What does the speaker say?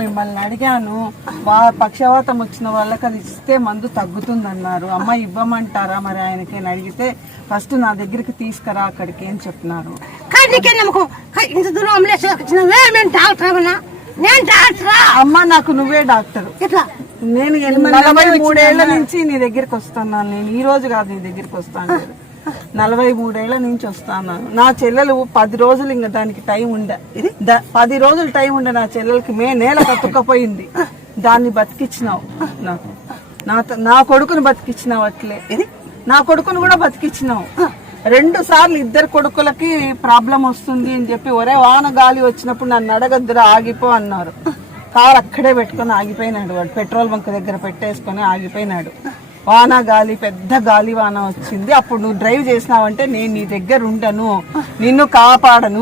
మిమ్మల్ని అడిగాను, పక్షవాతం వచ్చిన వాళ్ళకి అది ఇస్తే మందు తగ్గుతుందన్నారు. అమ్మ ఇవ్వమంటారా మరి ఆయనకి అని అడిగితే ఫస్ట్ నా దగ్గరికి తీసుకురా అక్కడికి అని చెప్పినారు. అమ్మ నాకు నువ్వే డాక్టర్. నేను 43 ఏళ్ల నుంచి నీ దగ్గరికి వస్తున్నాను. నేను ఈ రోజు కాదు నీ దగ్గరికి వస్తాను, 43 ఏళ్ల నుంచి వస్తాను. నా చెల్లెలు 10 రోజులు ఇంకా దానికి టైం ఉండే, 10 రోజులు టైం ఉండే నా చెల్లెలకి నేల కత్తుకపోయింది. దాన్ని బతికిచ్చినావు నాకు. నా కొడుకుని బతికిచ్చినావు, అట్లే నా కొడుకుని కూడా బతికిచ్చినావు. 2 సార్లు 2 కొడుకులకి ప్రాబ్లం వస్తుంది అని చెప్పి ఒరే వాన గాలి వచ్చినప్పుడు నన్ను అడగద్దురా ఆగిపో అన్నారు. కారు అక్కడే పెట్టుకుని ఆగిపోయినాడు. వాడు పెట్రోల్ బంక్ దగ్గర పెట్టేసుకుని ఆగిపోయినాడు. వాన గాలి, పెద్ద గాలి వాన వచ్చింది. అప్పుడు నువ్వు డ్రైవ్ చేసినావంటే నేను నీ దగ్గర ఉండను, నిన్ను కాపాడను